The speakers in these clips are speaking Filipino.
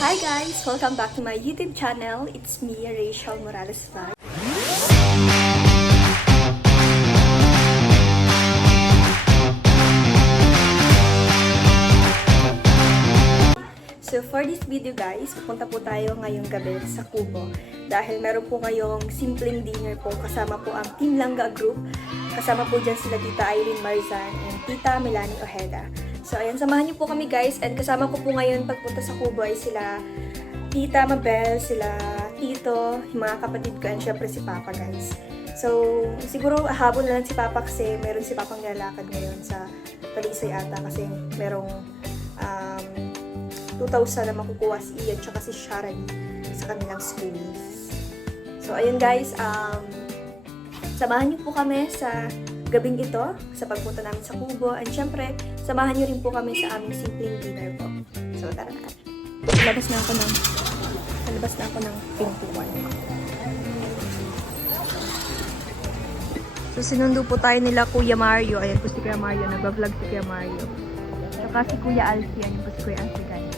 Hi guys! Welcome back to my YouTube channel. It's me, Rachel Morales Vlog. So for this video guys, pupunta po tayo ngayong gabi sa Kubo. Dahil meron po ngayong simpleng dinner po kasama po ang Team Langga Group. Kasama po dyan sila Tita Irene Marzan and Tita Melanie Ojeda. So ayan, samahan niyo po kami guys. And kasama ko po ngayon pagpunta sa Kubo ay sila Tita Mabel, sila Tito, yung mga kapatid ko, and syempre si Papa guys. So siguro habol na lang si Papa kasi meron si Papang nilalakad ngayon sa Talisay ata kasi merong 2,000 na makukuha si Ian tsaka si Sharon sa kanilang schools. So ayun guys, samahan niyo po kami sa gabing ito sa pagpunta namin sa Kubo, and syempre samahan niyo rin po kami sa aming simpleng dinner po. So tara na. Labas na ako ng pintuan. So sinundo po tayo nila Kuya Mario. Ayan po si Kuya Mario, nagba-vlog si Kuya Mario. Saka si Kuya Alfie, ayan po si Kuya Alfie guys.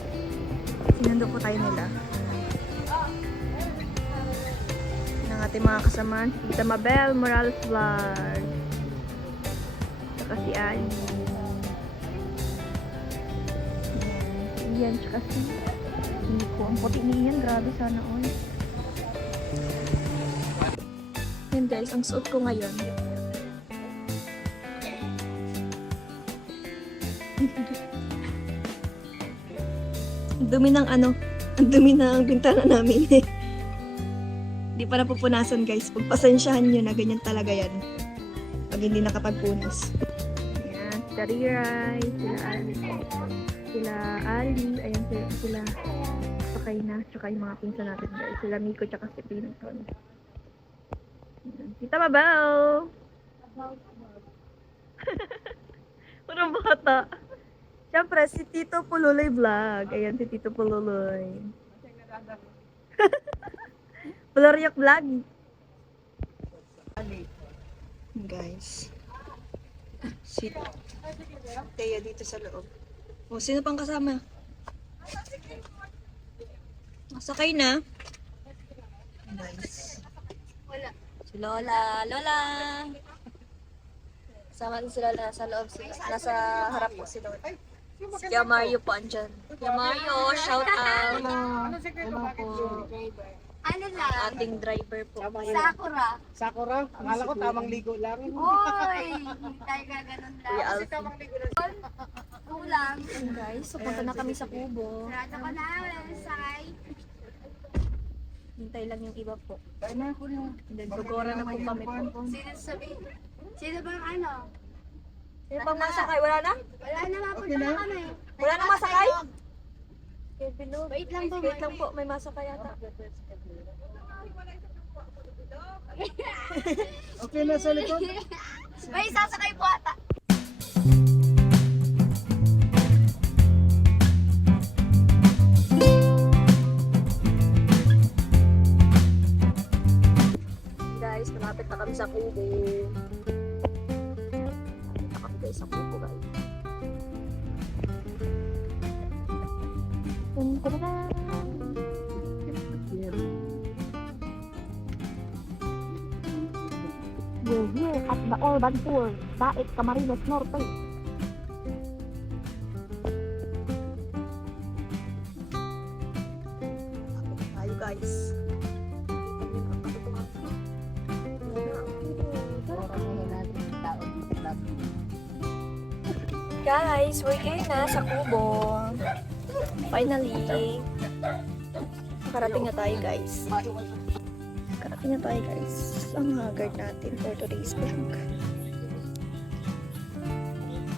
Sinundo po tayo nila. Ng ating mga kasamaan, si Tita Mabel Morales Vlog. Saka si Ali. Ayan, tsaka si Nico. Ang puti niyan, grabe sana all. Yan guys, ang suot ko ngayon. Ang dumi ng ang dumi ng bintana namin. Di pa napupunasan guys. Pagpasensyahan nyo na ganyan talaga yan. Pag hindi nakapagpunas. Ayan, sila Riray, sila Ali, ayan sila sakay na, tsaka yung mga pinsan natin guys. Sila Miko, tsaka si Pinton. Tita Mabel! Parang bata. Siyempre, si Tito Pululoy Vlog. Ayan, si Tito Pululoy. Puloryak Vlog. Guys. Si Teya dito sa loob. O, sino pang kasama? Sakay na. Guys. Si Lola. Lola! Kasama din si Lola sa loob. Nasa harap po si Lola. Si Kuya Mario po andyan. Kuya Mario, shout out. Hello po. Ano lang? Ating driver po. Sakura. Sakura? Akala ko tamang ligo lang. Uy! Hindi tayo gaganon Kuya lang. Alfie. Kulang. Guys, so punta na kami sa Kubo. Sarado ko na. Sakay. Hintay lang yung iba po. Then, gugora na po kami po. Sino sabi? Sino bang ano? Sino pang masakay? Wala na? Wala na mapunta na kami. Wala na masakay? Wait lang po. Wait lang po, may masakay yata. Okay na sa likod? May sasakay po ata. Guys, malapit na kami sa Kubo. Malapit na kami guys sa Kubo guys. Year at the Orban Tour, Daet Camarines Norte. Tayo guys. Guys, we're here na sa Kubo. Finally. Nakarating na tayo guys. Nakarating na tayo guys. Ang haggard natin for today's vlog.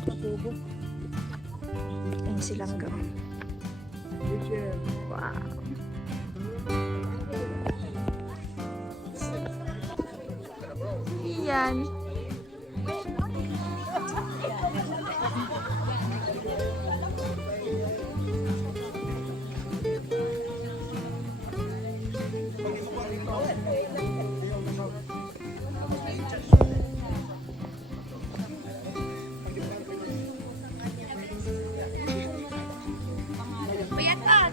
Kubo. Ayun silang go. Wow. Yan. Puyat ka.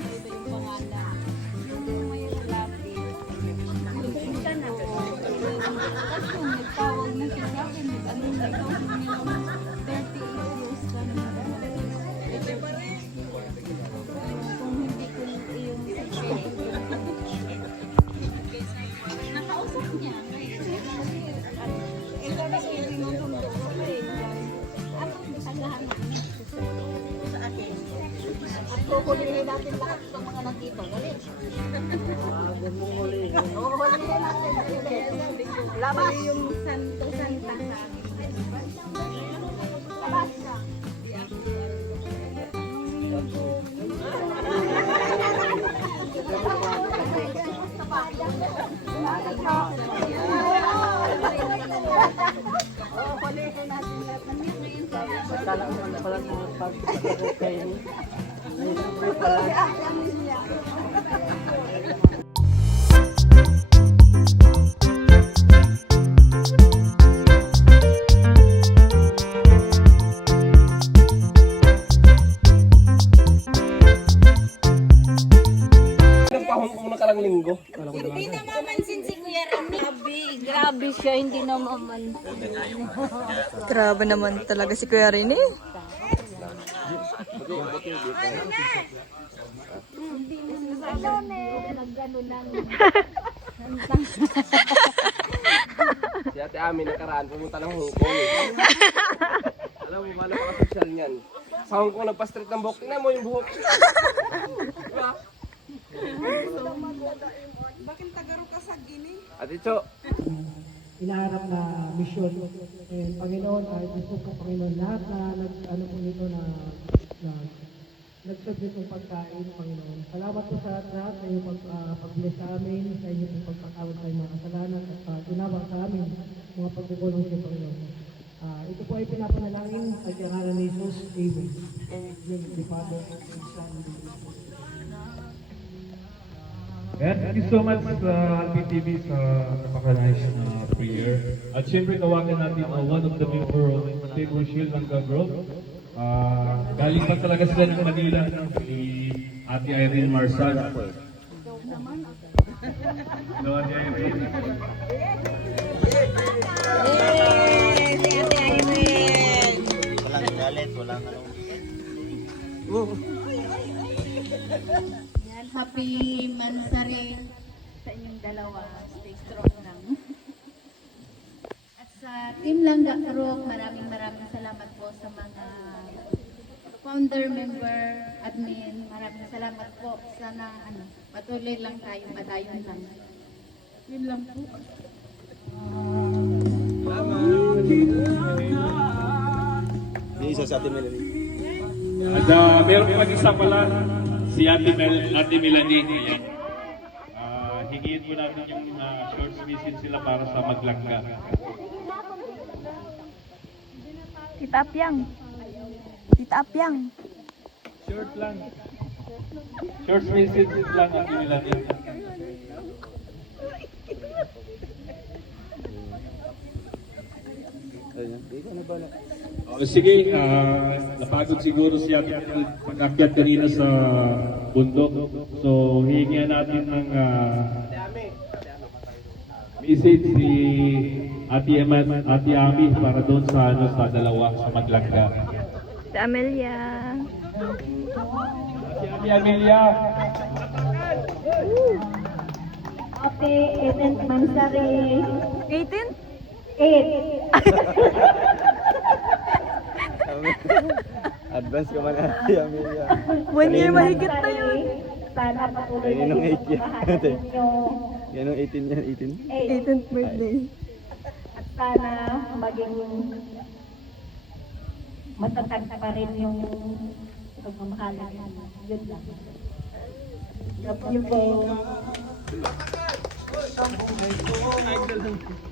Kukulihin natin lahat ng mga nandito. Dali. Kukulihin natin. Dali. Labas. Yung Santo Santa. Labas. Kala ko na pala mga pagkakot kayo. Libre pala. Nagpahong kong nakarang linggo. Hindi na mamansin si Kuya Rami. Grabe siya, hindi na mamansin. Grabe naman talaga si Kuya Rene. Si Ate Ami nakaraan, pumunta ng Hong Kong. Alam mo ba, napaka-social niyan. Sa Hong Kong, nagpa-straight ng buhok. Tingnan mo yung buhok. Diba? Bakit tagaro ka sa Gini? Ate Cho, Inaharap na misyon. And Panginoon, ay gusto po Panginoon lahat na ano po nito na nag-serve nitong pagkain, Panginoon. Salamat po sa lahat sa iyong pag-bless sa amin, sa iyong pagpatawad sa mga kasalanan at ginawang sa amin mga pagkukulong sa Panginoon. Ito po ay pinapanalangin sa pangalan ni Jesus. Amen. Yung di Father, Son, And thank you so much sa RPTV sa napaka-nice na prayer. At syempre tawagan natin ang one of the member of Table Shield ng Group. Galing pa talaga sila ng Manila, si Ate Irene Marsan. Hello, Ate Irene. Walang galit, walang ano. Yan, happy Mansari sa inyong dalawa. Stay strong lang. At sa Team Langga Rock, maraming salamat po sa mga founder, member, admin. Maraming salamat po. Sana patuloy lang tayo, padayon lang. Yun lang po. Yung isa sa atin Melanie. At meron pa isa pala, si Ate Melanie. Ayan. Hingiin po natin yung short visit sila para sa Maglangga. Tita Apyang. Tita Apyang. Short lang. Short visit lang Ate Melanie. Ayun, ikaw na bala. O sige, napagod siguro siya pag-akyat kanina sa bundok. So, hihingihan natin ng message si Ate Ami para doon sa dalawa sa Maglangga. Si Amelia. Ate Amelia. Ate Eden Mansari. 18? 8. Advance ka man Ate Amelia. 1 year mahigit na yun. Sana patuloy Ayun yung 8 yan. Ate. yung Yan yung 18 yan, 18. 18th birthday. at sana maging matatag pa rin yung pagmamahalan. Yun lang. Love you po.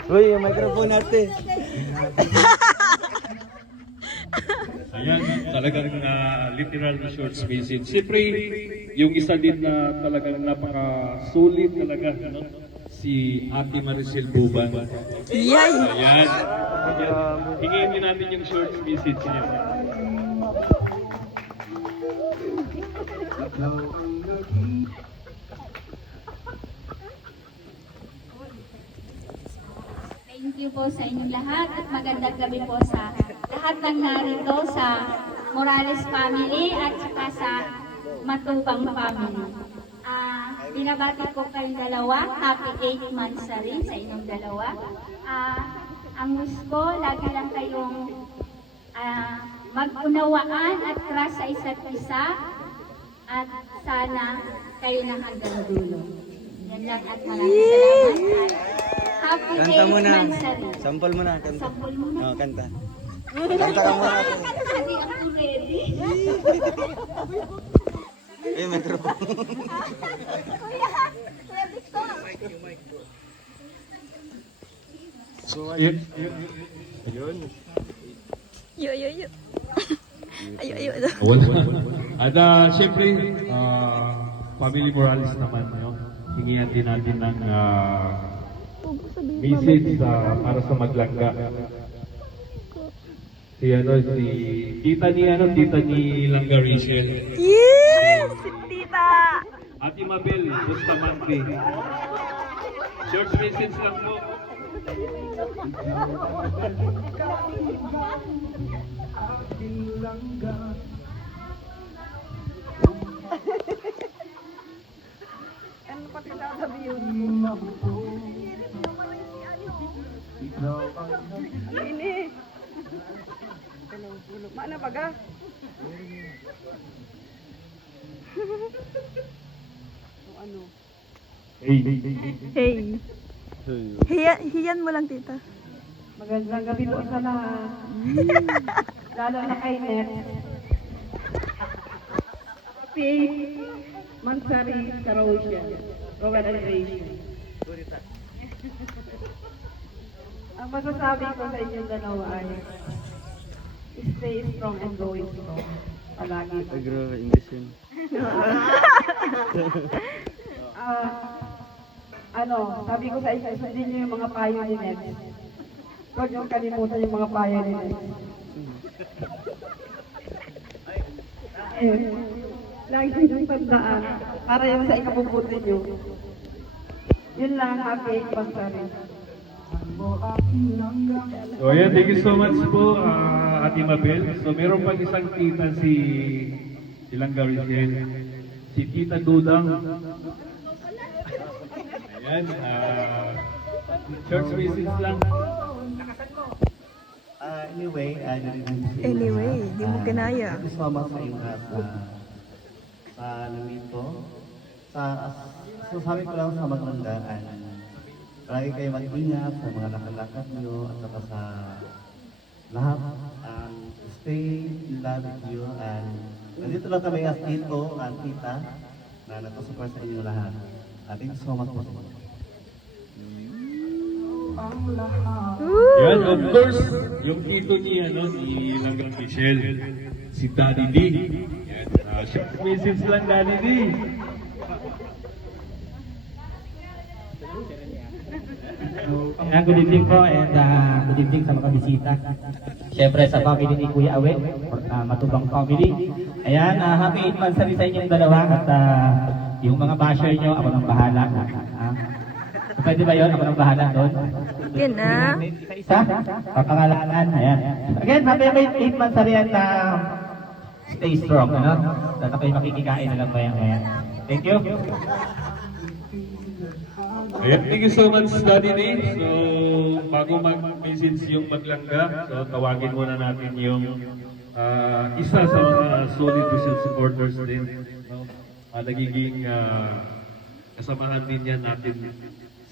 Uy, yung microphone natin. Ayan, talagang literal na short spacing. Siyempre, yung isa din na talagang napaka-sulit talaga, no? Si Ate Maricel Buban. Yay! Ayan. Hingin din natin yung short message niya. Thank you po sa inyong lahat at magandang gabi po sa lahat ng narito sa Morales family at saka sa Matubang family. Binabati ko kayong dalawa, happy 8 months na rin sa inyong dalawa. Ang wish ko, lagi lang kayong mag-unawaan at trust sa isa't isa sana kayo na hanggang dulo. Yan lang at maraming salamat. At happy Kanta muna. anniversary. Sample muna, kanta. Sample muna. Oh, kanta. Kanta ka muna. Hindi ako ready. Eh, microphone. Yo. Ayo. At siyempre, Family Morales naman, no? Hingihan din natin ng message para sa maglangga. Si tita ni Langga Rachel. Yes! Tita! Ate Mabel Bustamante. Short message lang po. Hey. Hiyan mo lang, tita. Magandang gabi po sa lahat. Lalo na kay Net. Si Mansari Sarosya. Robert and Rachel. Ang masasabi ko sa inyong dalawa ay stay strong and going strong. Palagi. Agro, English yun. Sabi ko sa inyo, sundin niyo yung mga payo ni Ned. Huwag niyong kalimutan yung mga payo ni Ned. Lagi niyong tandaan para yung sa ikabubuti niyo. Yun lang, happy anniversary. So ayan, thank you so much po, Ate Mabel. So meron pang isang tita si Langga Rachel, si Tita Dudang. Ayan, church message lang. Anyway, Di mo kinaya. Kasama sa iyo sa nandito. So sabi ko lang sa matandaan, palagi kayo mag-ingat sa mga nakalakad nyo at saka sa lahat. Stay in love with you and nandito lang kami as tito at tita na nagpasupport sa inyo lahat. Thank you so much po. Yan, of course, yung tito niya, ni Langga Rachel, si Daddy D. Yan, short message lang, Daddy D. Good evening po and good evening sa mga bisita. Siyempre sa family ni Kuya Awe, Matubang family. Ayan, happy 8 months sa inyong dalawa at yung mga basher nyo, ako nang bahala. Pwede ba yun? Ako nang bahala doon. Yun na. Isa? Papangalanan. Ayan. Again, happy 8 months sa rin at stay strong. Ano? Dito kayo makikikain na lang ba yan? Ayan. Thank you. Ayan, thank you so much, Daddy D. So, bago mag-message yung maglangga, so tawagin muna natin yung isa sa mga solid Christian supporters din. Nagiging kasamahan din yan natin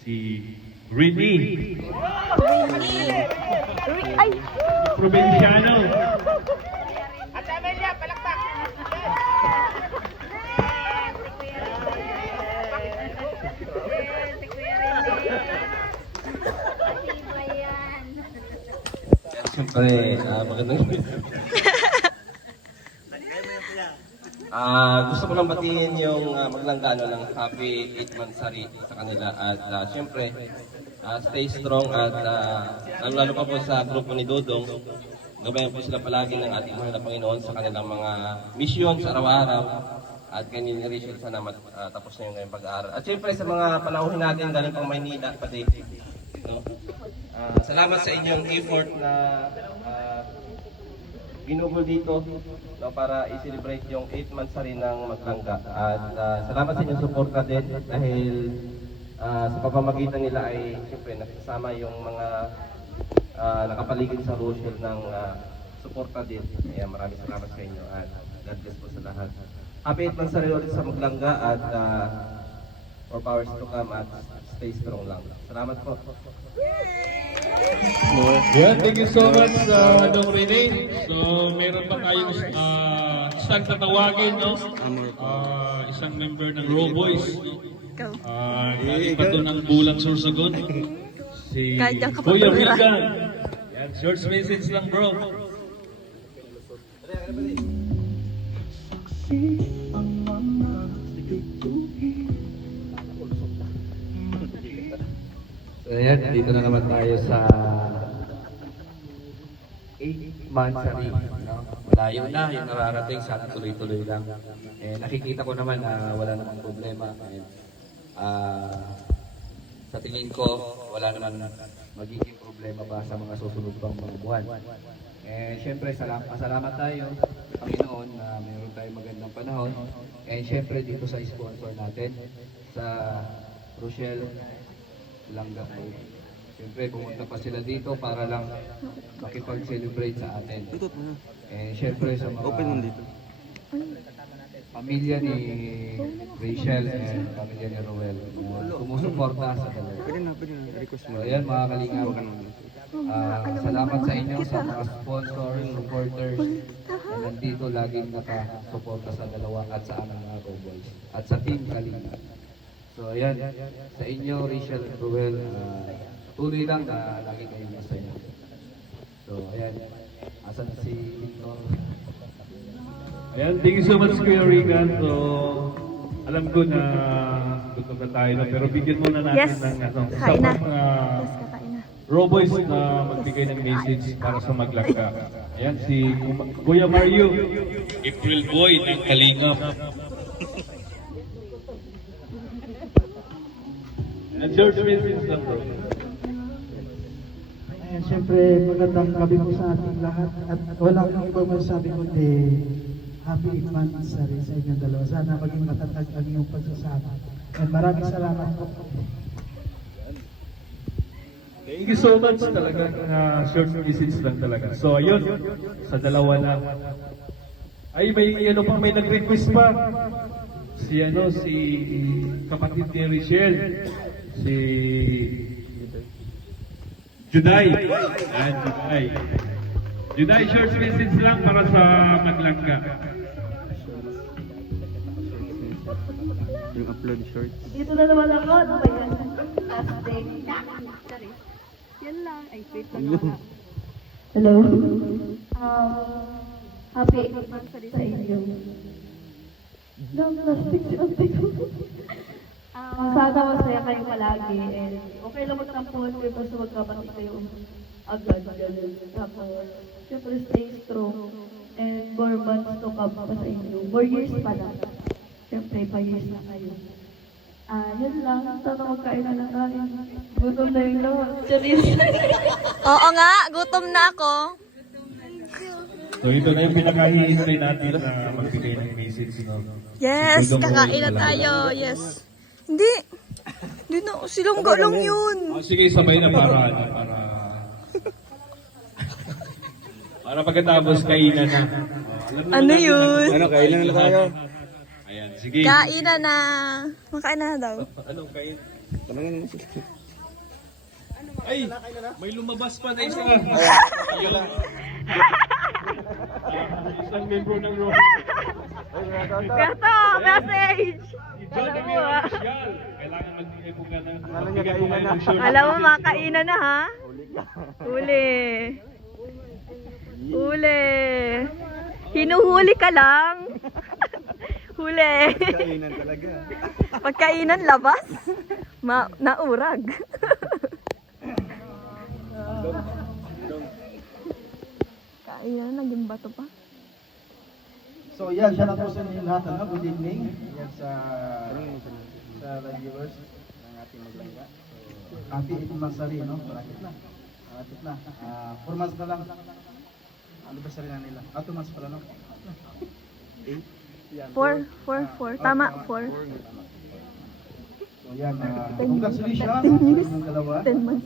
si Rini. Ay! Provinciano. Siyempre, magandang gusto ko lang batiin yung maglangga ng happy 8th monthsary sa kanila at siyempre stay strong at lalo pa po sa grupo ni Dudong, gabayan po sila palagi ng ating mahal na Panginoon sa kanilang mga misyon sa araw-araw at kanina ni Rachel sana tapos na yung ngayong pag-aaral at siyempre sa mga panauhin natin galing pang Maynila pati no? Salamat sa inyong effort na ginugol dito no, para i-celebrate yung 8 months rin ng maglangga. At salamat sa inyong suporta din dahil sa pamamagitan nila ay siyempre nakasama yung mga nakapaligid sa Rochelle ng suporta din. Kaya maraming salamat sa inyo at God bless po sa lahat. Happy 8 months na rin ulit sa Maglangga at more powers to come at stay strong lang. Salamat po. Yeah, thank you so much, Dong Rene. So, meron pa tayong isang tatawagin, no? Isang member ng Raw Boys. Galing pa ito ng Bulang Sorsogon. Si Kuya Wildan. Yan, short message lang, bro. So ayan, dito na naman tayo sa 8 months na rin. No? Malayo na yung nararating, sana tuloy-tuloy lang. Eh, nakikita ko naman na wala namang problema. And, sa tingin ko, wala naman magiging problema pa sa mga susunod pang mga buwan. Eh, syempre, pasalamat tayo, Panginoon, na mayroon tayong magandang panahon. And syempre, dito sa sponsor natin, sa Rochelle Langga po. Siyempre, pumunta pa sila dito para lang makipag-celebrate sa atin. Eh, siyempre sa mga pamilya ni Rachel and pamilya ni Roel, sumusuporta sa dalawa. So, ayan mga kalingap, salamat sa inyo sa mga sponsors, supporters, na nandito laging nakasuporta sa dalawa at sa aming mga Cowboys at sa Team Kalingap. So ayan, sa inyo, Rachel and Roel, tuloy lang na lagi kayong masaya. So ayan, asan si Victor? Ayan, thank you so much, Kuya Regan. So, alam ko na gutom na tayo na, pero bigyan muna natin Yes, ng kain na. kakain na. Raw Boys na magbigay ng message para sa Maglangga. Ayan, si Kuya Mario, April Boy ng Kalingap. And church message lang, bro. Ayan, siyempre magandang gabi po sa ating lahat at wala akong ibang masasabi kundi happy anniversary sa inyong dalawa. Sana maging matatag ang iyong pagsasama. And maraming salamat po. Thank you so much talaga. Short message lang talaga. So ayun, sa dalawa na. Ay, may nag-request pa. Si kapatid ni Rachel. Si Juday. Juday, short message lang para sa Maglangga. Yung upload short. Dito na naman ako. Ano ba yan? Last day. Yan lang. Ay, wait lang. Hello. Happy anniversary sa inyo. Plastic si ate ko. Sana masaya kayo palagi. And okay lang magtampuhan kayo basta magkabati kayo agad. Tapos, syempre stay strong. And more months to come pa sa inyo. More years pa lang. Syempre, pa years na kayo. Yun lang. Sana magkain na ng kain. Gutom na yung lahat. Charis. Oo nga, gutom na ako. So ito na yung pinakahihintay natin na magbigay ng message. No? Yes, kakain na tayo. Yes. Hindi. Hindi na, silongga lang yun. Sige, sabay na para para pagkatapos kainan na. Ano yun? Ano, kailan na tayo? Ayan, sige. Kainan na. Makain na daw. Anong kain? Ay, may lumabas pa na isa. Ayun. Isang member ng room. Gato, message. Si Johnny Official. Kailangan magbigay po ka ng magbigay po kayo ng short. Alam mo, makainan na ha? Huli. Huli. Hinuhuli ka lang. Huli. Kainan talaga. Pagkainan, labas. Naurag. Kainan, naging bato pa. So yan, siya na po sa inyo lahat. Good evening. Yan sa viewers ng ating Maglangga. Happy anniversary, no? Malapit na. 4 months na lang. Anniversary na nila. 2 months pala, no? 8? 4. Tama, 4. So yan, congratulations sa inyong dalawa. 10 months.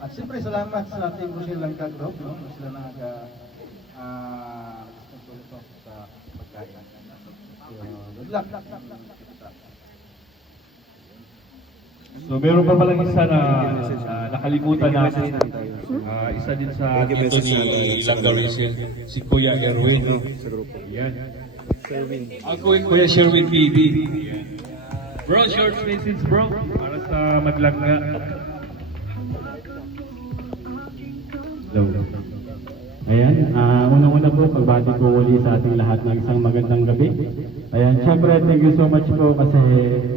At siyempre salamat sa ating Rochelle Langga Group, no? Sila na sa pagkain. Good luck. So meron pa palang isa na nakalimutan natin. Isa din sa dito ni Langga Rachel, si Kuya Erwin. Yan. Kuya Sherwin PB. Yan. Bro, short message bro, para sa Madlangga. Hello. Ayan, unang-una po, pagbati ko uli sa ating lahat ng isang magandang gabi. Ayan, syempre, thank you so much po kasi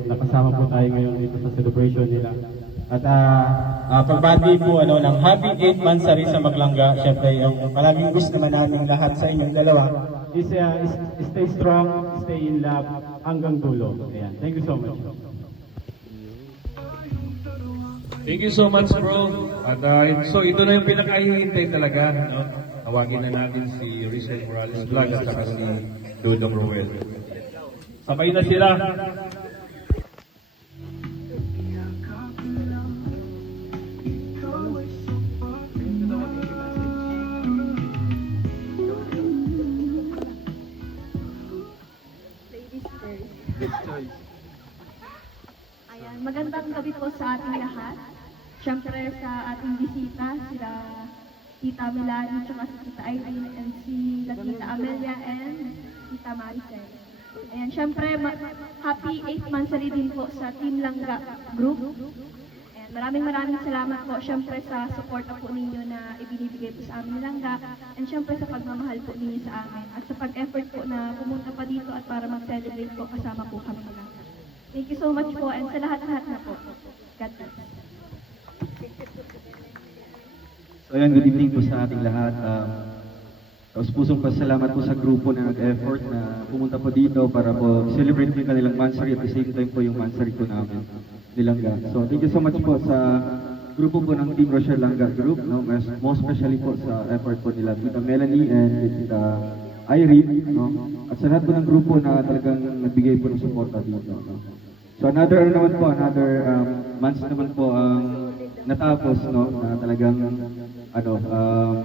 nakasama po tayo ngayon dito sa celebration nila. At pagbati po ng happy 8th monthsary sa Maglangga. Syempre, yung palaging wish naman namin lahat sa inyong dalawa is stay strong, stay in love hanggang dulo. Ayan, thank you so much. Thank you so much bro. At so ito na yung pinakahihintay talaga, no? Tawagin na natin si Rachel Morales Vlog at saka si Dodong Roel. Sabay na sila. Ladies first. Ayan, magandang gabi po sa ating lahat. Siyempre sa ating bisita, sila Tita Milani, tsaka si Tita Irene, and si Tita Amelia, and Tita Maricel. Ayan, siyempre, happy 8th monthsary din po sa Team Langga Group. Ayan, maraming salamat po, siyempre sa support po ninyo na ibinibigay po sa amin Langga, and siyempre sa pagmamahal po ninyo sa amin, at sa pag-effort po na pumunta pa dito at para mag-celebrate po kasama po kami Langga. Thank you so much po, and sa lahat-lahat na po. God bless. So ayan, good evening po sa ating lahat. Taus-pusong pasalamat po sa grupo na nag-effort na pumunta po dito para po celebrate yung kanilang monthsary at the same time po yung monthsary po namin nilangga. So thank you so much po sa grupo po ng Team Rochelle Langga Group, no? Most especially po sa effort po nila Tita Melanie and Tita Irene, no? At sa lahat po ng grupo na talagang nagbigay po ng suporta dito, no? So another months naman po ang natapos, no, na talagang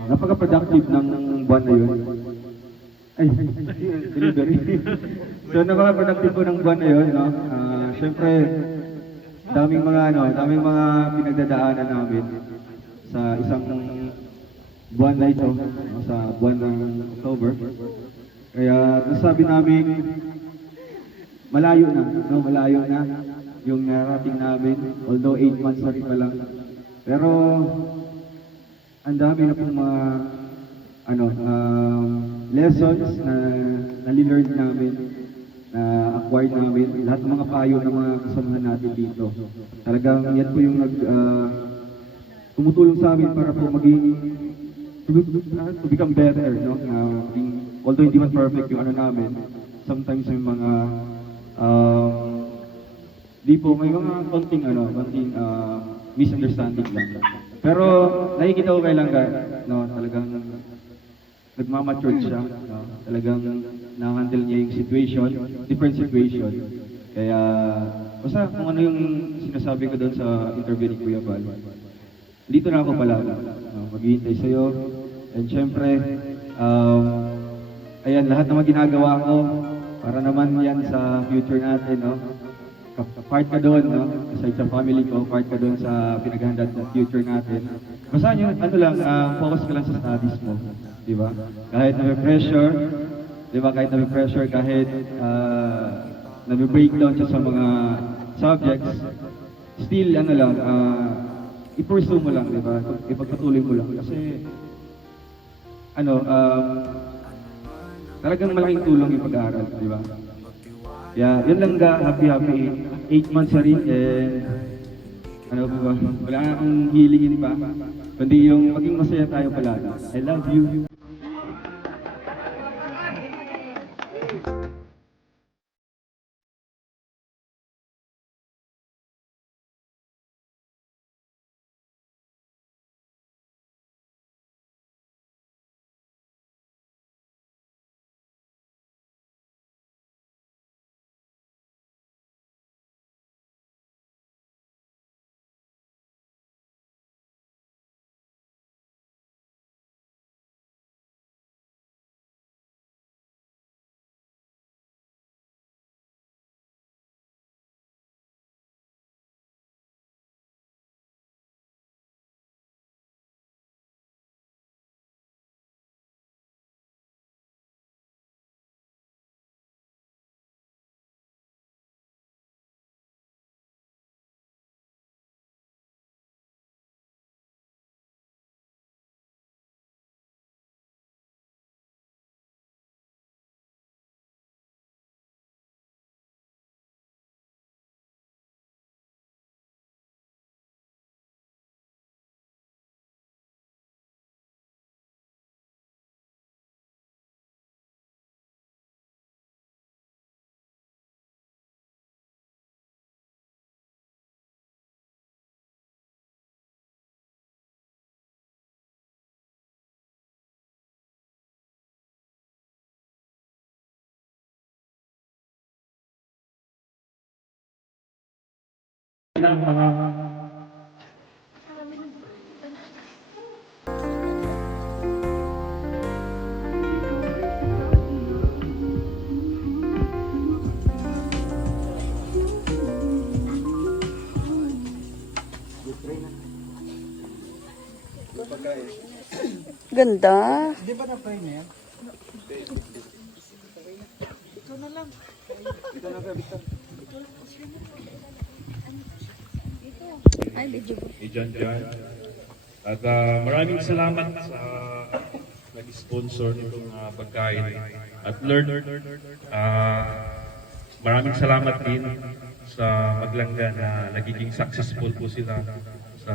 napaka-productive ng buwan na yun. Ay, delivery. So napaka-productive po ng buwan na yun, no. Syempre, daming mga pinagdadaanan namin sa isang buwan na ito, no, sa buwan ng October. Kaya nasabi namin malayo na yung narating namin, although 8 months na rin pa lang. Pero ang dami na pong mga lessons na nalilearn namin, na acquired namin, lahat ng mga payo ng mga kasamahan natin dito. Talagang yan po yung tumutulong sa amin para po to become better, no? Although hindi man perfect yung namin, sometimes may mga may mga konting misunderstanding lang. Pero nakikita ko kay Langga, no, talagang nagmamature siya, no? Talagang na-handle niya yung different situation. Kaya basta kung ano yung sinasabi ko doon sa interview ni Kuya Val, dito na ako palagi, no? Maghihintay sa'yo. And syempre, ayan, lahat ng mga ginagawa ko para naman yan sa future natin, no? Part ka doon, no? Aside sa family ko, part ka doon sa pinaghandaan sa future natin. Basta yun, focus ka lang sa studies mo, di ba? Kahit na-pressure, di ba? Kahit na-pressure, kahit na-breakdown siya sa mga subjects, still, i-pursue mo lang, di ba? Ipagpatuloy mo lang. Kasi, talagang malaking tulong yung pag-aaral, di ba? Yeah, yun lang happy 8 months na rin, and wala akong hilingin pa, kundi yung maging masaya tayo palagi. I love you. ng mga Ganda. Ijan Jan. At maraming salamat sa nag-sponsor nitong pagkain. At Lord, maraming salamat din sa Maglangga na nagiging successful po sila sa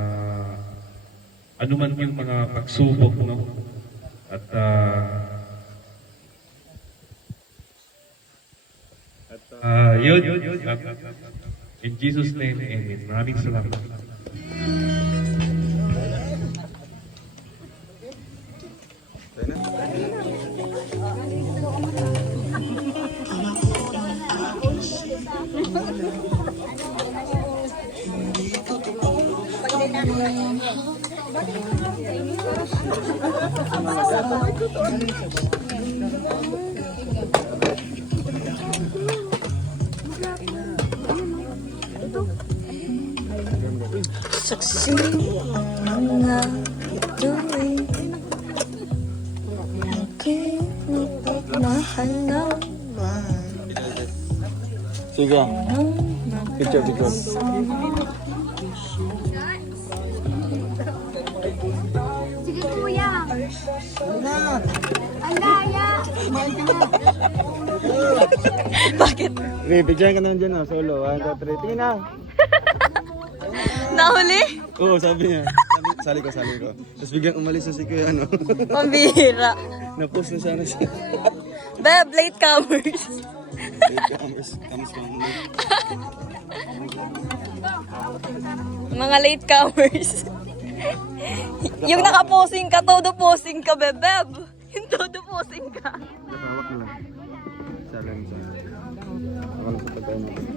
anuman yung mga pagsubok, no? At yun. In Jesus' name, amen. Maraming salamat. Saksi mga ito'y aking napagmahalaman. Sige. Picture. Sige kuya. Ang daya. Bakit? Okay, picture ka naman dyan, solo. 1, 2, 3. Tingin na. Nahuli? Oo, sabi niya. Sali ko. Tapos biglang umalis na si Kuya, Pambihira. Na-post na sana siya. Beb, late comers. Comes from Mga late comers. Yung nakaposing ka, todo posing ka, Beb. Yung todo posing ka. Hawak na lang. Salam sa. Ako na sa pagkain natin.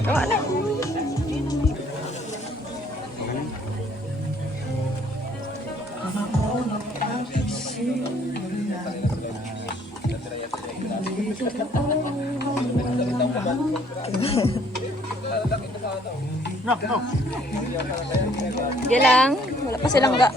Gawa na. Sige lang, wala pa silang ga.